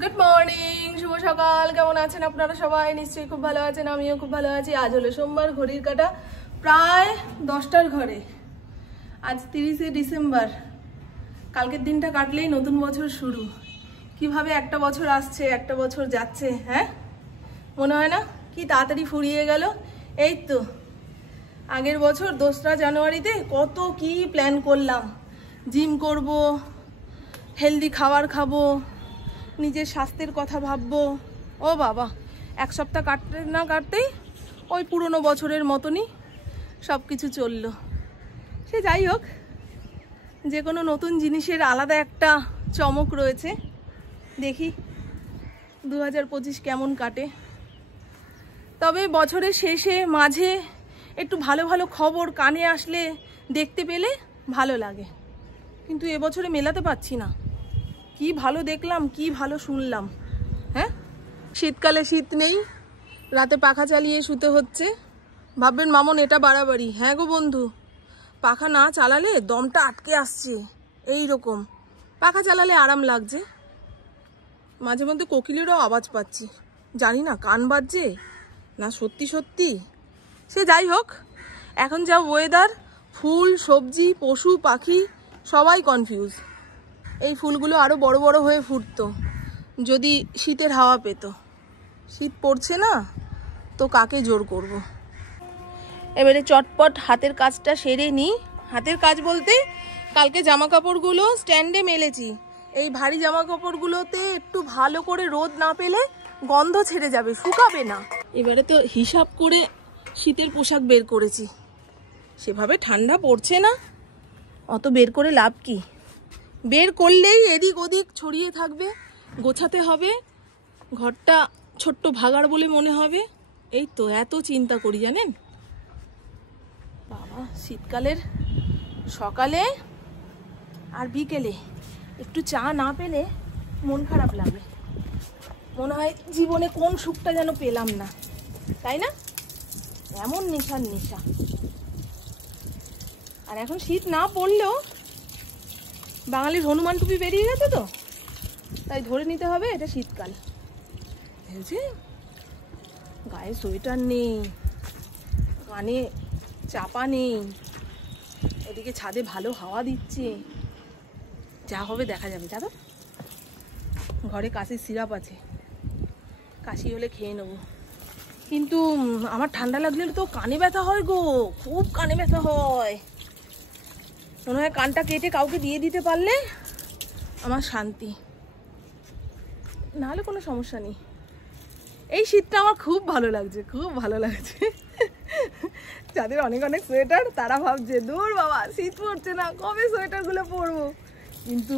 Good morning, শুভ সকাল। কেমন আছেন আপনারা সবাই? নিশ্চয়ই খুব ভালো আছেন, আমিও খুব ভালো আছি। আজ হলো সোমবার, ঘড়ির কাঁটা প্রায় 10টার ঘরে। আজ 30শে ডিসেম্বর। কালকের দিনটা কাটলেই নতুন বছর শুরু। কিভাবে একটা বছর আসছে, একটা বছর যাচ্ছে, হ্যাঁ মনে হয় না? কি তাড়াতাড়ি ফুরিয়ে গেল। এই তো আগের বছর 2রা জানুয়ারিতে কত কি প্ল্যান করলাম। জিম করব, হেলদি খাবার খাবো, নিজের স্বাস্থ্যের কথা ভাববো। ও বাবা, এক সপ্তাহ কাটতে না কাটতেই ওই পুরনো বছরের মতনই সব কিছু চললো। সে যাই হোক, যে কোনো নতুন জিনিসের আলাদা একটা চমক রয়েছে। দেখি 2025 কেমন কাটে। তবে বছরের শেষে মাঝে একটু ভালো ভালো খবর কানে আসলে, দেখতে পেলে ভালো লাগে। কিন্তু এবছরে মেলাতে পারছি না। কি ভালো দেখলাম, কি ভালো শুনলাম। হ্যাঁ, শীতকালে শীত নেই, রাতে পাখা চালিয়ে শুতে হচ্ছে। ভাববেন মামন এটা বাড়াবাড়ি। হ্যাঁ গো বন্ধু, পাখা না চালালে দমটা আটকে আসছে। এই রকম পাখা চালালে আরাম লাগছে। মাঝে মধ্যে কোকিলেরও আওয়াজ পাচ্ছি, জানি না কান বাজছে না সত্যি সত্যি। সে যাই হোক, এখন যা ওয়েদার, ফুল সবজি পশু পাখি সবাই কনফিউজ। এই ফুলগুলো আরো বড় বড় হয়ে ফুটতো যদি শীতের হাওয়া পেত। শীত পড়ছে না তো কাকে জোর করব। এবারে চটপট হাতের কাজটা সেরে নিই। হাতের কাজ বলতে কালকে জামা কাপড়গুলো স্ট্যান্ডে মেলেছি। এই ভারী জামা কাপড়গুলোতে একটু ভালো করে রোদ না পেলে গন্ধ ছেড়ে যাবে, শুকাবে না। এবারে তো হিসাব করে শীতের পোশাক বের করেছি। সেভাবে ঠান্ডা পড়ছে না, অত বের করে লাভ কি? বের করলেই এদিক ওদিক ছড়িয়ে থাকবে, গোছাতে হবে, ঘরটা ছোট্ট ভাগাড় বলে মনে হবে। এই তো এত চিন্তা করি জানেন। বাবা, শীতকালের সকালে আর বিকেলে একটু চা না পেলে মন খারাপ লাগে। মনে হয় জীবনে কোন সুখটা যেন পেলাম না, তাই না? এমন নেশার নেশা। আর এখন শীত না পড়লেও বাঙালির হনুমান টুপি বেরিয়ে গেছে তো, তাই ধরে নিতে হবে এটা শীতকাল। বুঝছি, গায়ে সোয়েটার নেই, কানে চাপা নেই, এদিকে ছাদে ভালো হাওয়া দিচ্ছে। যা হবে দেখা যাবে। জানো, ঘরে কাশির সিরাপ আছে, কাশি হলে খেয়ে নেবো। কিন্তু আমার ঠান্ডা লাগলে তো কানে ব্যথা হয় গো, খুব কানে ব্যথা হয়। মনে হয় কানটা কেটে কাউকে দিয়ে দিতে পারলে আমার শান্তি, নাহলে কোনো সমস্যা নেই। এই শীতটা আমার খুব ভালো লাগছে, খুব ভালো লাগছে। যাদের অনেক অনেক সোয়েটার তারা ভাবছে দূর বাবা শীত পড়ছে না, কবে সোয়েটারগুলো পরবো। কিন্তু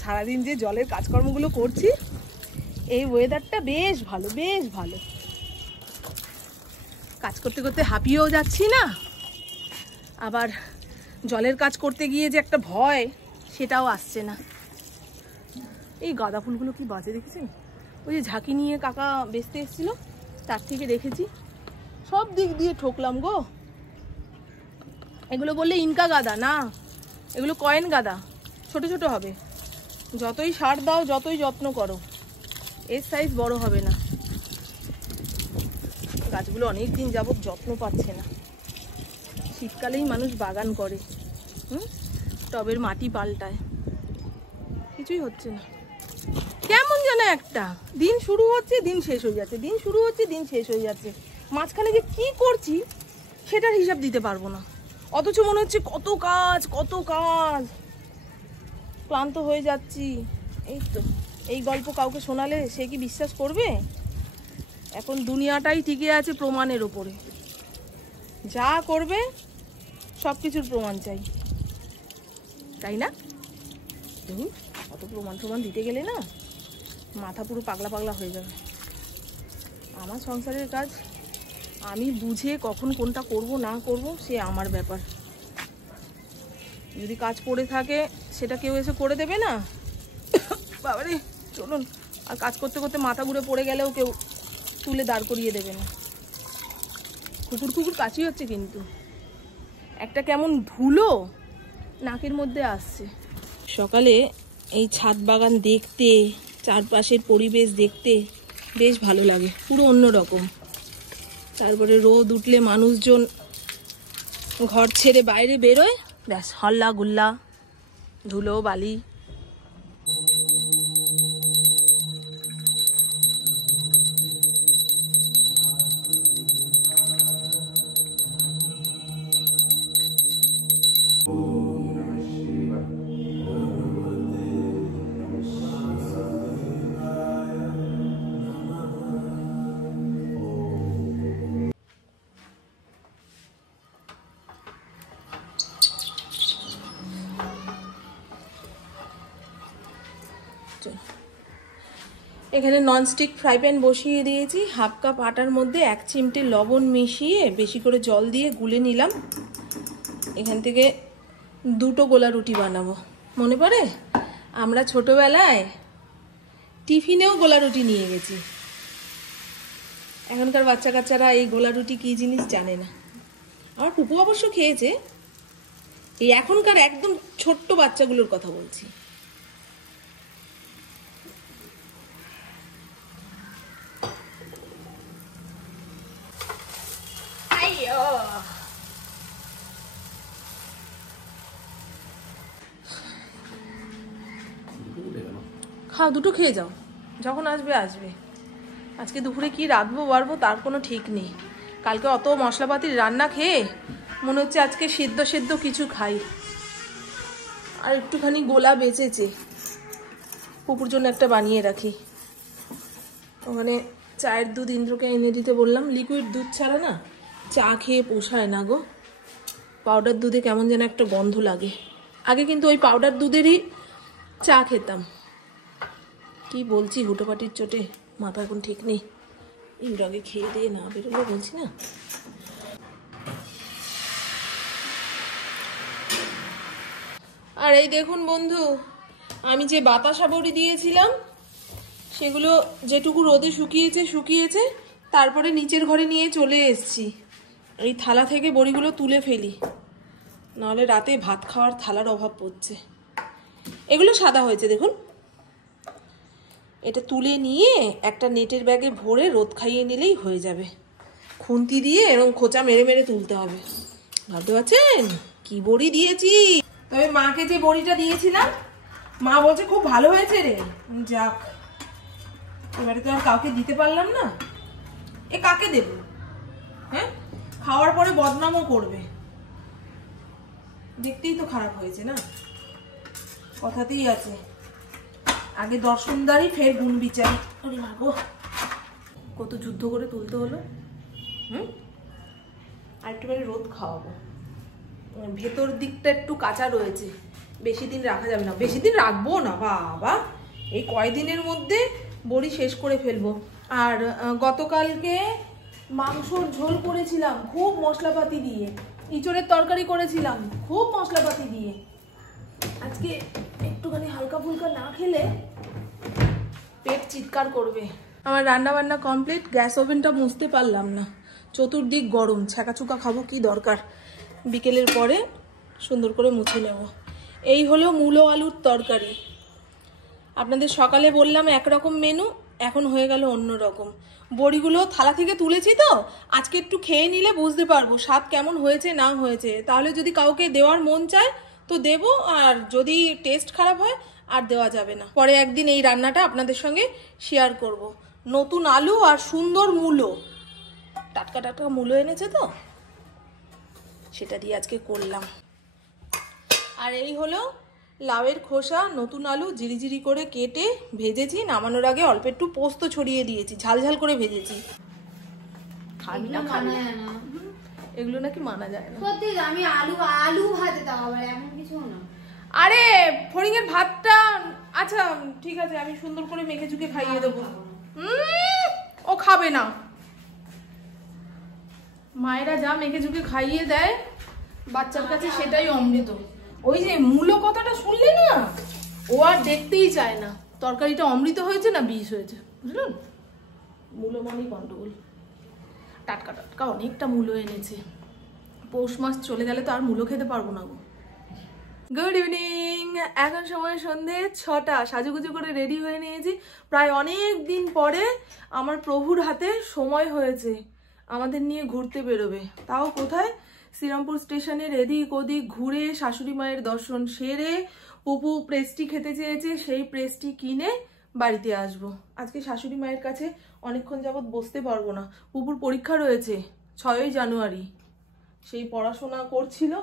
সারাদিন যে জলের কাজকর্মগুলো করছি, এই ওয়েদারটা বেশ ভালো, বেশ ভালো। কাজ করতে করতে হাঁপিয়েও যাচ্ছি না, আবার জলের কাজ করতে গিয়ে যে একটা ভয় সেটাও আসছে না। এই গাঁদা ফুলগুলো কি বাজে দেখেছেন? ওই যে ঝাঁকি নিয়ে কাকা বেচতে এসেছিল, তার থেকে দেখেছি। সব দিক দিয়ে ঠকলাম গো। এগুলো বললে ইনকা গাঁদা না, এগুলো কয়েন গাঁদা, ছোট ছোট হবে। যতই সার দাও, যতই যত্ন করো, এর সাইজ বড় হবে না। গাছগুলো অনেক দিন যাবত যত্ন পাচ্ছে না। শীতকালেই মানুষ বাগান করে, টবের মাটি পাল্টায়, কিছুই হচ্ছে না। কেমন যেন একটা দিন শুরু হচ্ছে, দিন শেষ হয়ে যাচ্ছে, দিন শুরু হচ্ছে, দিন শেষ হয়ে যাচ্ছে। মাঝখানে যে কি করছি সেটার হিসাব দিতে পারবো না। অথচ মনে হচ্ছে কত কাজ, কত কাজ, ক্লান্ত হয়ে যাচ্ছি। এই তো এই গল্প কাউকে শোনালে সে কি বিশ্বাস করবে? এখন দুনিয়াটাই টিকে আছে প্রমাণের ওপরে। যা করবে সব কিছুর প্রমাণ চাই, তাই না? অত প্রমাণ দিতে গেলে না মাথা পুরো পাগলা পাগলা হয়ে যাবে। আমার সংসারের কাজ আমি বুঝে কখন কোনটা করব না করব সে আমার ব্যাপার। যদি কাজ পড়ে থাকে সেটা কেউ এসে করে দেবে না। বাবারে চলুন, আর কাজ করতে করতে মাথা ঘুরে পড়ে গেলেও কেউ তুলে দাঁড় করিয়ে দেবে না। কুকুর কুকুর কাশি হচ্ছে, কিন্তু একটা কেমন ধুলো নাকের মধ্যে আসছে। সকালে এই ছাদ বাগান দেখতে চারপাশের পরিবেশ দেখতে বেশ ভালো লাগে, পুরো অন্যরকম। তারপরে রোদ উঠলে মানুষজন ঘর ছেড়ে বাইরে বেরোয়, ব্যাস হল্লা গুল্লা, ধুলো বালি। এখানে ননস্টিক ফ্রাই প্যান বসিয়ে দিয়েছি। 1/2 কাপ আটার মধ্যে 1 চিমটে লবণ মিশিয়ে বেশি করে জল দিয়ে গুলে নিলাম। এখান থেকে 2টো গোলা রুটি বানাবো। মনে পড়ে আমরা ছোটবেলায় টিফিনেও গোলা রুটি নিয়ে গেছি। এখনকার বাচ্চা কাচ্চারা এই গোলা রুটি কি জিনিস জানে না। আমার পুপু অবশ্য খেয়েছে, এই এখনকার একদম ছোট্ট বাচ্চাগুলোর কথা বলছি। খাও, 2টো খেয়ে যাও, যখন আসবে আসবে। আজকে দুপুরে কি রাঁধবো বাড়বো তার কোনো ঠিক নেই। কালকে অত মশলাপাতির রান্না খেয়ে মনে হচ্ছে আজকে সেদ্ধ সেদ্ধ কিছু খাই। আর একটুখানি গোলা বেঁচেছে, পুকুর জন্য একটা বানিয়ে রাখি। ওখানে চায়ের দুধ ইন্দ্রকে এনে দিতে বললাম। লিকুইড দুধ ছাড়া না চা খেয়ে পোষায় না গো। পাউডার দুধে কেমন যেন একটা গন্ধ লাগে। আগে কিন্তু ওই পাউডার দুধেরই চা খেতাম। কি বলছি, হুটোপাটির চোটে মাথা এখন ঠিক নেই। ইন্দ্রকে খেয়ে দিয়ে না বেরোলে বলছি না। আর এই দেখুন বন্ধু, আমি যে বাতাসা বড়ি দিয়েছিলাম সেগুলো যেটুকু রোদে শুকিয়েছে তারপরে নিচের ঘরে নিয়ে চলে এসেছি। এই থালা থেকে বড়িগুলো তুলে ফেলি, নাহলে রাতে ভাত খাওয়ার থালার অভাব পড়ছে। এগুলো সাদা হয়েছে দেখুন। এটা তুলে নিয়ে একটা নেটের ব্যাগে ভরে রোদ খাইয়ে নিলেই হয়ে যাবে। খুন্তি দিয়ে এরকম খোঁচা মেরে মেরে তুলতে হবে। ভাবতে পারছেন কি বড়ি দিয়েছি। তবে মাকে যে বড়িটা দিয়েছিলাম মা বলছে খুব ভালো হয়েছে রে। যাক, এবারে তো আর কাউকে দিতে পারলাম না। এ কাকে দেব? হ্যাঁ, খাওয়ার পরে বদনামও করবে। দেখতেই তো খারাপ হয়েছে না, কথাতেই আছে আগে দর্শনদারি ফের গুণ বিচার। আরে মা গো, কত যুদ্ধ করে তুলতে হলো। আর একটুখানি রোদ খাওয়াবো। ভেতর দিকটা একটু কাঁচা রয়েছে, বেশি দিন রাখা যাবে না। বেশি দিন রাখবো না বাবা, এই কয়দিনের মধ্যে বড়ি শেষ করে ফেলবো। আর গতকালকে মাংসর ঝোল করেছিলাম খুব মশলাপাতি দিয়ে, ইঁচড়ের তরকারি করেছিলাম খুব মশলাপাতি দিয়ে। আজকে একটুখানি হালকা ফুলকা না খেলে পেট চিৎকার করবে। আমার রান্না বান্না কমপ্লিট। গ্যাস ওভেনটা মুছতে পারলাম না, চতুর্দিক গরম, ছ্যাঁকাচুকা খাবো কি দরকার। বিকেলের পরে সুন্দর করে মুছে নেব। এই হলো মূলো আলুর তরকারি। আপনাদের সকালে বললাম একরকম মেনু, এখন হয়ে গেল অন্য রকম। বড়িগুলো থালা থেকে তুলেছি তো, আজকে একটু খেয়ে নিলে বুঝতে পারবো স্বাদ কেমন হয়েছে না হয়েছে। তাহলে যদি কাউকে দেওয়ার মন চায় তো দেব, আর যদি টেস্ট খারাপ হয় আর দেওয়া যাবে না। পরে একদিন এই রান্নাটা আপনাদের সঙ্গে শেয়ার করব। নতুন আলু আর সুন্দর মূলো, টাটকা টাটকা মূলো এনেছে তো, সেটা দিয়ে আজকে করলাম। আর এই হলো লাউয়ের খোসা, নতুন আলু জিরিজিরি করে কেটে ভেজেছি। নামানোর আগে অল্প একটু পোস্ত ছড়িয়ে দিয়েছি, ঝালঝাল করে ভেজেছি। খাবি না? এগুলো নাকি মানা যায় না। সত্যি আমি আলু ভাতে দাও আবার এমন কিছু না। আরে ফড়িংয়ের ভাতটা আচ্ছা ঠিক আছে, আমি সুন্দর করে মেখে চুকে খাইয়ে দেবো। ও খাবে না। মায়েরা যা মেখে চুকে খাইয়ে দেয় বাচ্চার কাছে সেটাই অমৃত। ওই যে মূলো কথাটা শুনলে না, ও আর দেখতেই চায় না তরকারিটা অমৃত হয়েছে না বিষ হয়েছে, বুঝলেন? মূলো মানেই গন্ডগোল। টাটকা টাটকা অনেকটা মূলো এনেছে। পৌষ মাস চলে গেলে তো আর মূলো খেতে পারবো না গো। Good evening. এখন সময় সন্ধে 6টা। সাজুগুজু করে রেডি হয়ে নিয়েছি। প্রায় অনেক দিন পরে আমার প্রভুর হাতে সময় হয়েছে আমাদের নিয়ে ঘুরতে বেরোবে। তাও কোথায়? শ্রীরামপুর স্টেশনের এদিক ওদিক ঘুরে শাশুড়ি মায়ের দর্শন সেরে পুপু প্রেস্টি খেতে চেয়েছে, সেই প্রেস্টি কিনে বাড়িতে আসবো। আজকে শাশুড়ি মায়ের কাছে অনেকক্ষণ যাবৎ বসতে পারবো না। পুপুর পরীক্ষা রয়েছে 6ই জানুয়ারি। সেই পড়াশোনা করছিল।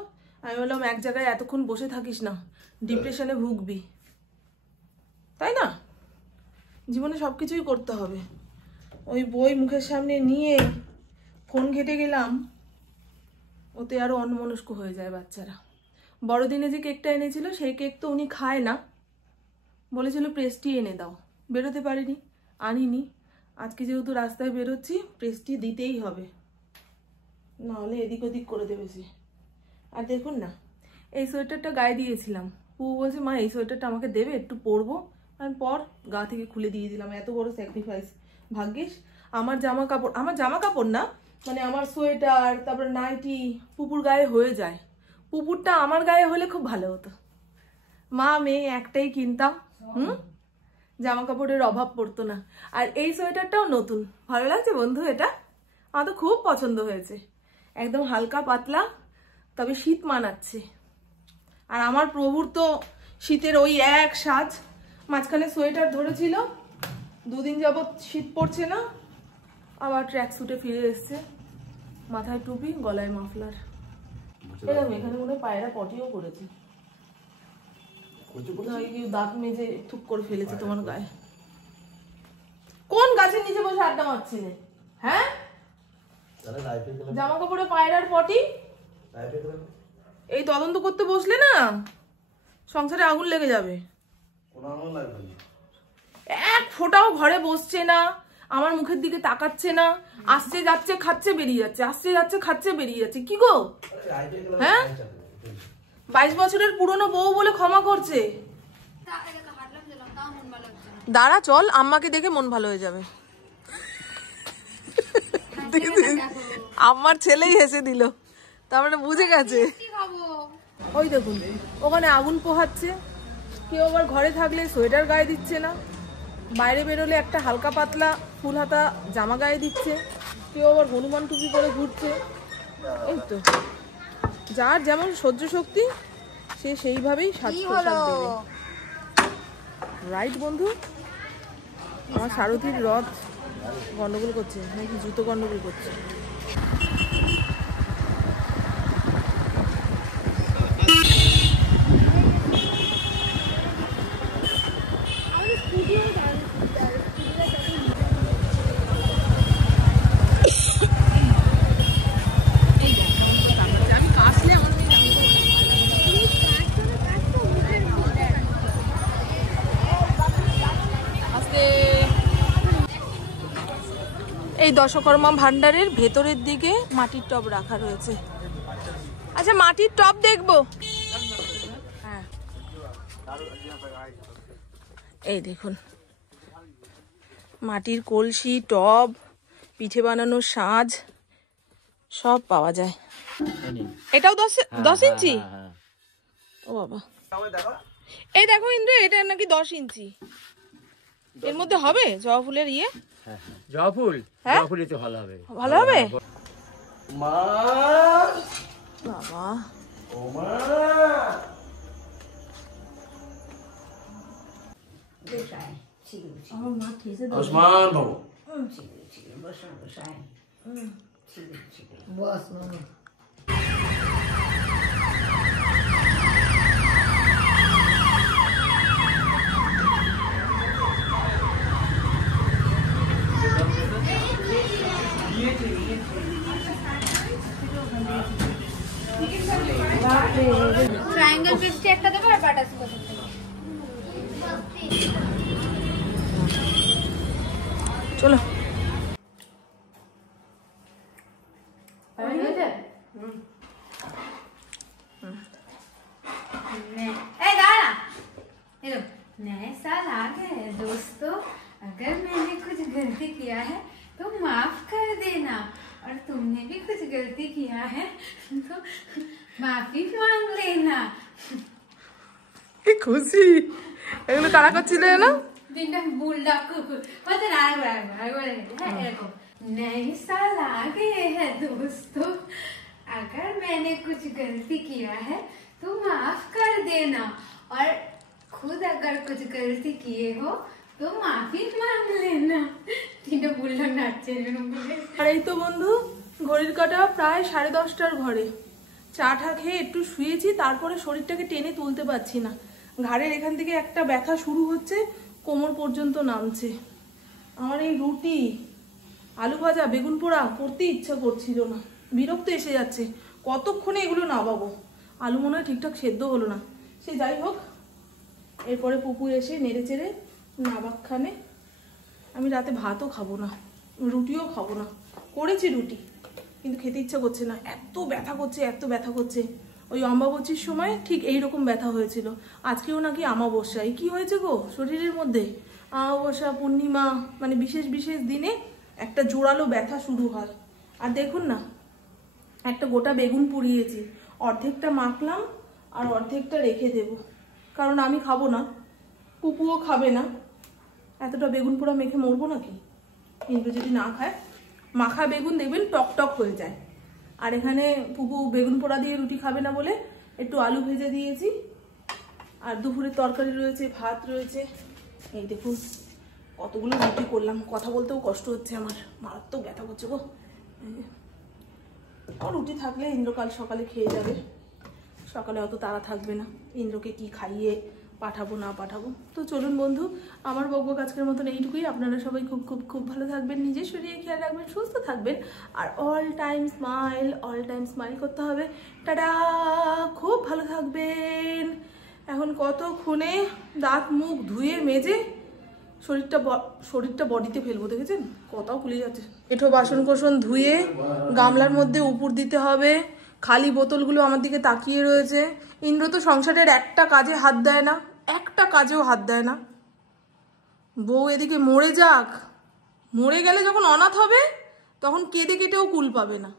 আমি বললাম এক জায়গায় এতক্ষণ বসে থাকিস না, ডিপ্রেশনে ভুগবি, তাই না? জীবনে সবকিছুই করতে হবে। ওই বই মুখের সামনে নিয়ে ফোন ঘেটে গেলাম, ওতে আরো অন্যমনস্ক হয়ে যায় বাচ্চারা। বড়দিনে যে কেকটা এনেছিল সেই কেক তো উনি খায় না, বলেছিল প্রেস্টি এনে দাও। বেরোতে পারিনি, আনিনি। আজকে যেহেতু রাস্তায় বেরোচ্ছি, প্রেস্টি দিতেই হবে, নাহলে এদিক ওদিক করে দেবে সে। আর দেখুন না, এই সোয়েটারটা গায়ে দিয়েছিলাম। পু বলছে মা এই সোয়েটারটা আমাকে দেবে, একটু পরবো। আমি পর, গা থেকে খুলে দিয়ে দিলাম। এত বড় স্যাক্রিফাইস। ভাগ্যিস আমার জামা কাপড় না, মানে আমার সোয়েটার, তারপর নাইটি পুপুর গায়ে হয়ে যায়। পুপুরটা আমার গায়ে হলে খুব ভালো হতো। মা মেয়ে একটাই কিনতাম, জামা কাপড়ের অভাব পড়তো না। আর এই সোয়েটারটাও নতুন, ভালো লাগছে বন্ধু। এটা আমার তো খুব পছন্দ হয়েছে। একদম হালকা পাতলা, তবে শীত মানাচ্ছে। আর আমার প্রভুর তো শীতের ওই এক সাজ। মাঝখানে সোয়েটার ধরেছিল, 2 দিন যাবৎ শীত পড়ছে না, আবার ট্র্যাক স্যুটে ফিরে এসছে। মাথায় টুপি, গলায় মাফলার। এরকম এখানে মনে হয় পায়রা পটিও করেছে, দাঁত মেজে থুক করে ফেলেছে তোমার গায়ে। কোন গাছের নিচে বসে আড্ডা মারছিলে? হ্যাঁ, জামা কাপড়ে পায়রার পটি। এই তদন্ত করতে বসলে না সংসারে আগুন লেগে যাবে। এক ফোঁটাও ঘরে বসছে না, আমার মুখের দিকে তাকাচ্ছে না। আসছে যাচ্ছে খাচ্ছে বেরিয়ে যাচ্ছে, আসছে যাচ্ছে খাচ্ছে বেরিয়ে যাচ্ছে। কি গো? হ্যাঁ, 22 বছরের পুরনো বউ বলে ক্ষমা করছে। দাঁড়া, চল, আম্মাকে দেখে মন ভালো হয়ে যাবে। আমার ছেলেই হেসে দিল, তার মানে বুঝে গেছে। ওই দেখুন, ওখানে আগুন পোহাচ্ছে। কেউ আবার ঘরে থাকলে সোয়েটার গায়ে দিচ্ছে না, বাইরে বেরোলে একটা হালকা পাতলা ফুল হাতা জামা গায়ে দিচ্ছে। কেউ আবার হনুমান টুপি করে ঘুরছে। এই তো, যার যেমন সহ্য শক্তি সে সেইভাবেই সাজপোশাক দেবে। রাইট বন্ধু? আমার সারথীর রথ গন্ডগোল করছে নাকি জুতো গন্ডগোল করছে? এই দশকর্মা ভান্ডারের ভেতরের দিকে মাটির টব রাখা রয়েছে। আচ্ছা, মাটির টব দেখবো? হ্যাঁ, এই দেখুন, মাটির কলসি, টব, পিঠে বানানোর সাজ সব পাওয়া যায়। এটাও 10 ইঞ্চি? ও বাবা, এই দেখো ইন্দ্র, এটা নাকি 10 ইঞ্চি। এর মধ্যে হবে জবা ফুলের ইয়ে? জবা ফুল, জবা ফুলই তো ভালো হবে। ভালো হবে। মা, বাবা, ও মা, ওসমান বাবু, বস মামা। ট্রায়াঙ্গেল পিসটি একটা দেবো আর বাটারস্কচ দেবো। চলো। नए साल आ गए दोस्तों, अगर मैंने कुछ गलती किया है तो माफ कर देना, और तुमने भी कुछ गलती किया है तो माफी मांग लेना। খুশি এগুলো কারা করছিল না তিনটা বুলডগ কুকুর বলতে আরেকবার হ্যাঁ এরকম नए साल आ गए हैं दोस्तों अगर मैंने कुछ गलती किया है तो माफ कर देना और खुद अगर कुछ गलती किए हो तो माफी मांग लेना तीनটা বুলডগ নাচছে এরকম করে। আর এই তো বন্ধু ঘড়ির কাঁটা প্রায় 10:30টার ঘরে। চা টা খেয়ে একটু শুয়েছি, তারপরে শরীরটাকে টেনে তুলতে পারছি না। ঘাড়ের এখান থেকে একটা ব্যথা শুরু হচ্ছে, কোমর পর্যন্ত নামছে। আমার এই রুটি, আলু ভাজা, বেগুন পোড়া করতে ইচ্ছা করছিল না, বিরক্ত এসে যাচ্ছে। কতক্ষণে এগুলো নাবাবো? আলু মনে হয় ঠিকঠাক সেদ্ধ হলো না। সে যাই হোক, এরপরে পুপু এসে নেড়ে চেড়ে নাবাকখানে। আমি রাতে ভাতও খাবো না, রুটিও খাবো না। করেছি রুটি, কিন্তু খেতে ইচ্ছা করছে না। এত ব্যথা করছে, এত ব্যথা করছে। ওই অমাবস্যার সময় ঠিক এইরকম ব্যথা হয়েছিল। আজকেও নাকি অমাবস্যায় কি হয়েছে গো শরীরের মধ্যে? অমাবস্যা, পূর্ণিমা, মানে বিশেষ বিশেষ দিনে একটা জোরালো ব্যথা শুরু হয়। আর দেখুন না, একটা গোটা বেগুন পুড়িয়েছি, অর্ধেকটা মাখলাম আর অর্ধেকটা রেখে দেব, কারণ আমি খাবো না, পুপুও খাবে না। এতটা বেগুন পোড়া মেখে মরবো নাকি? কিন্তু যদি না খায়, মাখা বেগুন দেখবেন টক টক হয়ে যায়। আর এখানে পুপু বেগুন পোড়া দিয়ে রুটি খাবে না বলে একটু আলু ভেজে দিয়েছি। আর দুপুরের তরকারি রয়েছে, ভাত রয়েছে। এই দেখুন কতগুলো রুটি করলাম, কথা বলতেও কষ্ট হচ্ছে আমার, মারাত্মক ব্যথা করছে গো। রুটি থাকলে ইন্দ্র কাল সকালে খেয়ে যাবে, সকালে অত তাড়া থাকবে না ইন্দ্রকে কি খাইয়ে পাঠাবো না পাঠাবো। তো চলুন বন্ধু, আমার বকবক আজকের মতন এইটুকুই। আপনারা সবাই খুব খুব খুব ভালো থাকবেন, নিজের শরীরে খেয়াল রাখবেন, সুস্থ থাকবেন, আর অল টাইম স্মাইল করতে হবে। টাটা, খুব ভালো থাকবেন। এখন কতক্ষণে দাঁত মুখ ধুয়ে মেজে শরীরটা বডিতে ফেলবো, দেখেছেন কথাও ভুলে যাচ্ছে। এঁঠো বাসন কোসন ধুয়ে গামলার মধ্যে উপর দিতে হবে। খালি বোতলগুলো আমার দিকে তাকিয়ে রয়েছে। ইন্দ্র তো সংসারের একটা কাজে হাত দেয় না, একটা কাজেও হাত দেয় না। বউ এদিকে মরে যাক, মরে গেলে যখন অনাথ হবে তখন কেঁদে কেটেও কুল পাবে না।